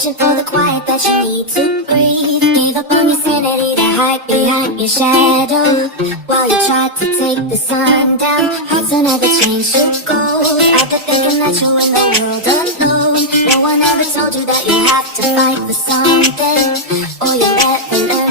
attention for the quiet that you need to breathe. Gave up on your sanity to hide behind your shadow, while you tried to take the sun down. Hearts will never change to gold. After thinking that you were in the world alone, no one ever told you that you have to fight for something, or you'll never learn